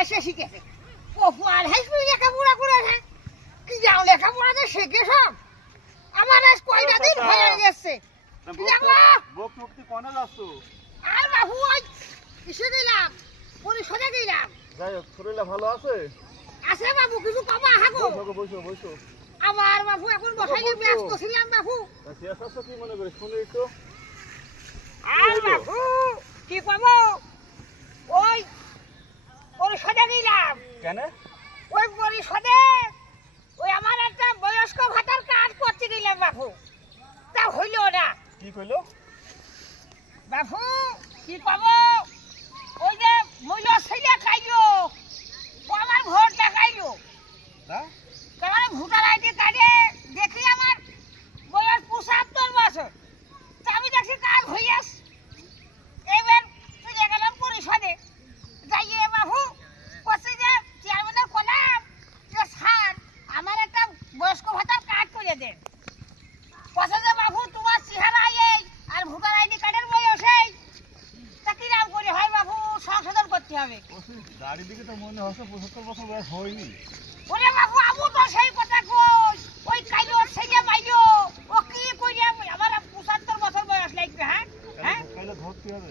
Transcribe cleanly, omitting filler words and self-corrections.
হাসে শিখেছে পপু আর হাসবি লেখাপড়া করে না কি যাও লেখাপড়া তো শেখে সব আমার আজ কয়টা দিন হয়ে গেছে বক মুক্তি কোনে যাচ্ছো আর বাবু ওই কিসে গেলাম পরিষদে গেলাম যাই হোক শরীরটা ভালো আছে আছে বাবু কিছু কমা হাগো বসো বসো আমার বাবু এখন বসাইলে ব্যস্ত ছিলাম বাবু শেষ আছো কি মনে করে শুনে একটু আর বাবু কি পাবো ওই পরিষদে গেলাম কেন ওই পরিষদে ওই আমার একটা বয়স্ক ভাতার কাজ করতে গেলাম বাবু তা হইল না কি কইলো বাবু কি পাবো ওই যে মহিলা ছেলে খাইলো ও আমার ভোটটা খাইলো হ্যাঁ তোমার ভোটার আইডি কার্ডে দেখি আমার বয়স ৭৫ বছর তা আমি দেখছি কাজ হইয়াস এবার চলে গেলাম পরিষদে যাইয়ে বাবু কষে যে চেয়ারম্যানের কলাম যে স্যার আমার একটা বয়স্ক ভাতার কার্ড করে দেন কষে যে বাবু তোমার চেহারা এই আর ভোটার আইডি কার্ডের বয়স এই তা কিরাম করে হয় বাবু সংশোধন করতে হবে দাড়ি দিকে তো মনে হচ্ছে ৭৫ বছর বয়স হয়নি ওরে বাবু আমু তো সেই কথা কই ওই কাইলো ছেলে মাইলো ও কি কইরা আমার ৭৫ বছর বয়স লাগবে হ্যাঁ তাহলে ধরতে হবে